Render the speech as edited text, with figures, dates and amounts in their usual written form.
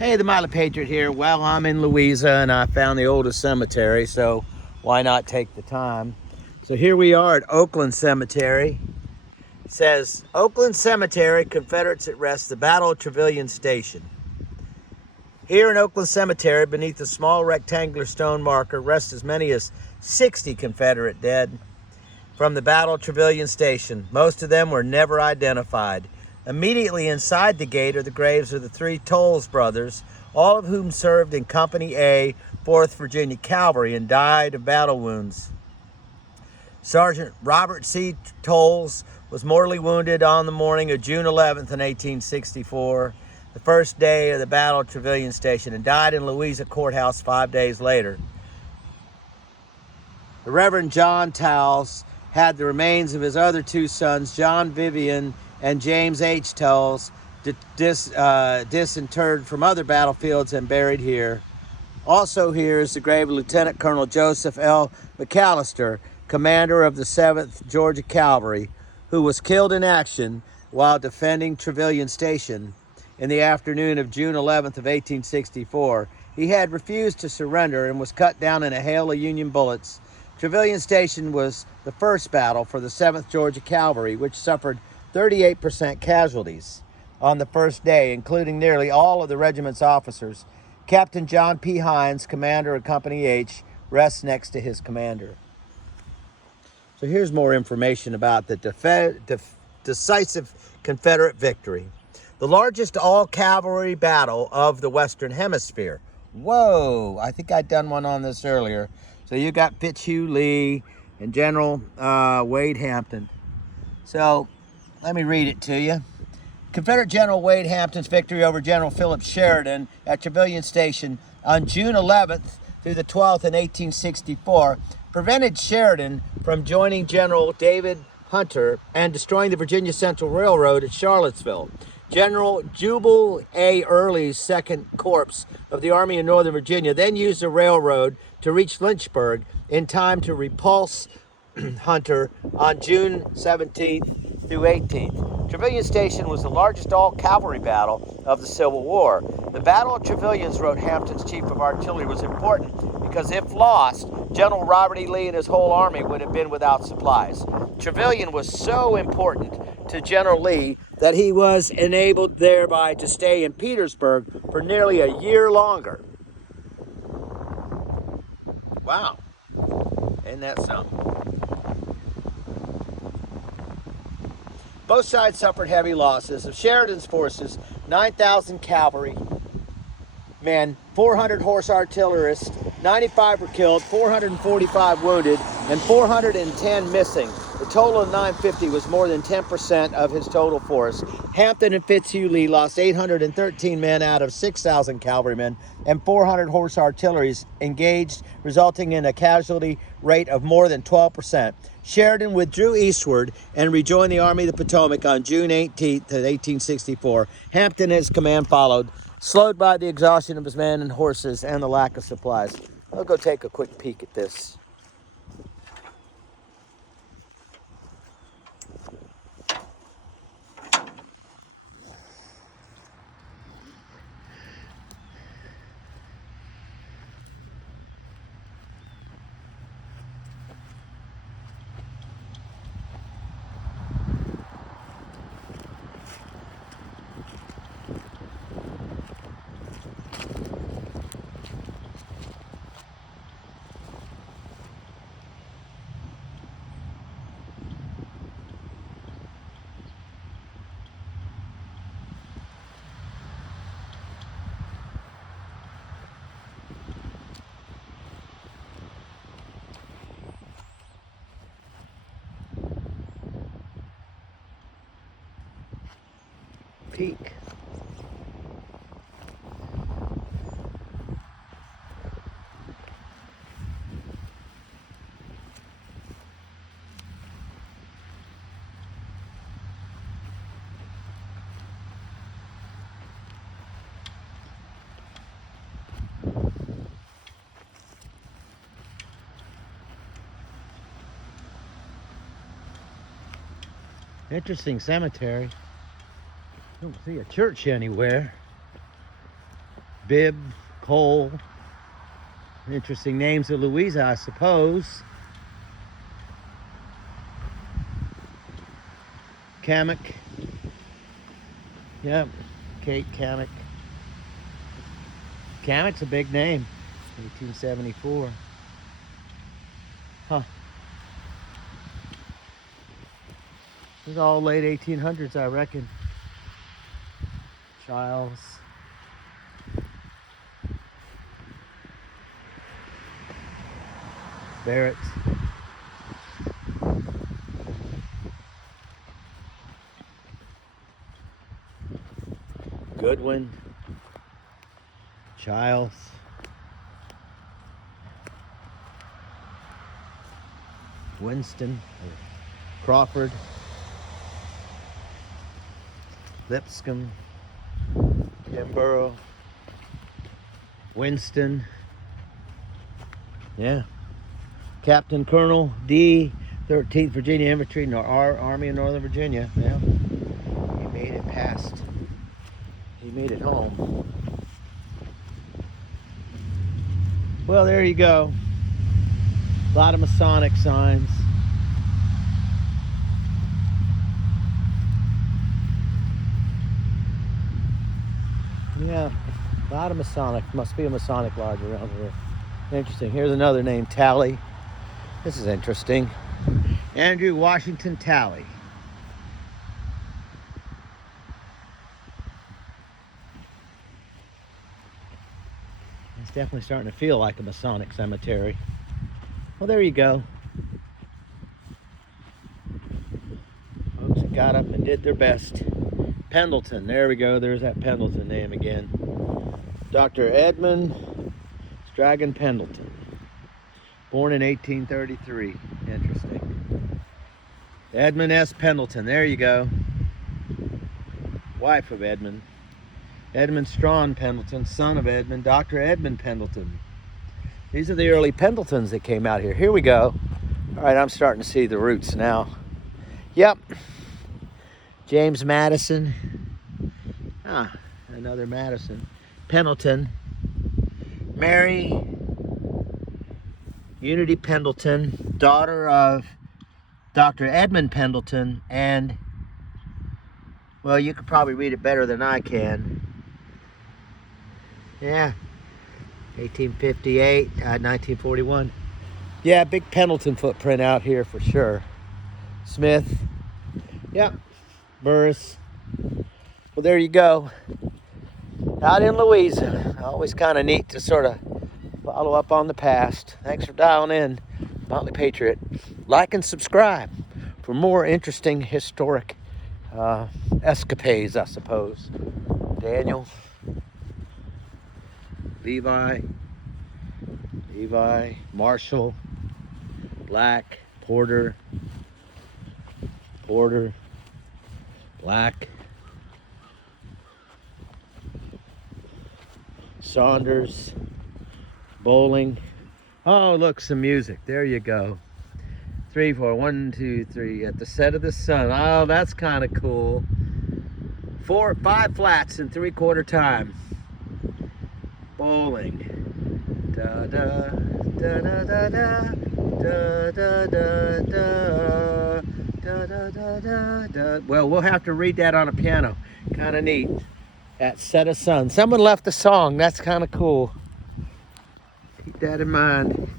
Hey, the Miley Patriot here. Well, I'm in Louisa and I found the oldest cemetery, so why not take the time? So here we are at Oakland Cemetery. It says, Oakland Cemetery, Confederates at rest, the Battle of Trevilian Station. Here in Oakland Cemetery, beneath a small rectangular stone marker, rest as many as 60 Confederate dead from the Battle of Trevilian Station. Most of them were never identified. Immediately inside the gate are the graves of the three Tolles brothers, all of whom served in Company A, 4th Virginia Cavalry, and died of battle wounds. Sergeant Robert C. Tolles was mortally wounded on the morning of June 11th in 1864, the first day of the Battle of Trevilian Station, and died in Louisa Court House 5 days later. The Reverend John Towles had the remains of his other two sons, John Vivian and James H. Towles, disinterred from other battlefields and buried here. Also here is the grave of Lieutenant Colonel Joseph L. McAllister, commander of the 7th Georgia Cavalry, who was killed in action while defending Trevilian Station in the afternoon of June 11th of 1864. He had refused to surrender and was cut down in a hail of Union bullets. Trevilian Station was the first battle for the 7th Georgia Cavalry, which suffered 38% casualties on the first day, including nearly all of the regiment's officers. Captain John P. Hines, commander of Company H, rests next to his commander. So here's more information about the decisive Confederate victory. The largest all-cavalry battle of the Western Hemisphere. Whoa, I think I'd done one on this earlier. So you got Fitzhugh Lee and General Wade Hampton. So let me read it to you. Confederate General Wade Hampton's victory over General Philip Sheridan at Trevilian Station on June 11th through the 12th in 1864 prevented Sheridan from joining General David Hunter and destroying the Virginia Central Railroad at Charlottesville. General Jubal A. Early's 2nd Corps of the Army of Northern Virginia then used the railroad to reach Lynchburg in time to repulse Hunter on June 17th through 18th. Trevilian Station was the largest all-cavalry battle of the Civil War. The Battle of Trevilian, wrote Hampton's chief of artillery, was important because if lost, General Robert E. Lee and his whole army would have been without supplies. Trevilian was so important to General Lee that he was enabled thereby to stay in Petersburg for nearly a year longer. Wow, isn't that something? Both sides suffered heavy losses. Of Sheridan's forces, 9,000 cavalry men, 400 horse artillerists, 95 were killed, 445 wounded, and 410 missing. The total of 950 was more than 10% of his total force. Hampton and Fitzhugh Lee lost 813 men out of 6,000 cavalrymen and 400 horse artillery engaged, resulting in a casualty rate of more than 12%. Sheridan withdrew eastward and rejoined the Army of the Potomac on June 18th, 1864. Hampton and his command followed, slowed by the exhaustion of his men and horses and the lack of supplies. I'll go take a quick peek at this. Peak. Interesting cemetery. Don't see a church anywhere. Bibb, Cole. Interesting names of Louisa, I suppose. Kamek. Yep, Kate Kamek. Kamek's a big name. 1874. Huh. This is all late 1800s, I reckon. Childs. Barrett. Goodwin. Childs. Winston. Crawford. Lipscomb. Kimborough. Winston. Yeah. Captain Colonel D. 13th Virginia Infantry, Army of Northern Virginia. Yeah. He made it past. He made it home. Well, there you go. A lot of Masonic signs. Yeah, a lot of Masonic. Must be a Masonic lodge around here. Interesting. Here's another name, Talley. This is interesting. Andrew Washington Talley. It's definitely starting to feel like a Masonic cemetery. Well, there you go. Folks got up and did their best. Pendleton, there we go. There's that Pendleton name again. Dr. Edmund Stragan Pendleton. Born in 1833. Interesting. Edmund S. Pendleton, there you go. Wife of Edmund. Edmund Strawn Pendleton, son of Edmund, Dr. Edmund Pendleton. These are the early Pendletons that came out here. Here we go. All right, I'm starting to see the roots now. Yep. James Madison. Ah, another Madison. Pendleton. Mary Unity Pendleton, daughter of Dr. Edmund Pendleton, and, well, you could probably read it better than I can. Yeah, 1858, 1941. Yeah, big Pendleton footprint out here for sure. Smith. Yep. Burris. Well, there you go. Out in Louisa. Always kind of neat to sort of follow up on the past. Thanks for dialing in, Motley Patriot. Like and subscribe for more interesting historic escapades, I suppose. Daniel. Levi, Marshall, Black, Porter, Black, Saunders, Bowling. Oh, look, some music. There you go. 3, 4, 1, 2, 3. At the set of the sun. Oh, that's kind of cool. 4, 5 flats in 3/4 time. Bowling. Da da da da da da da da da da da da da da. Well, we'll have to read that on a piano. Kind of neat. At set of sun. Someone left a song. That's kind of cool. Keep that in mind.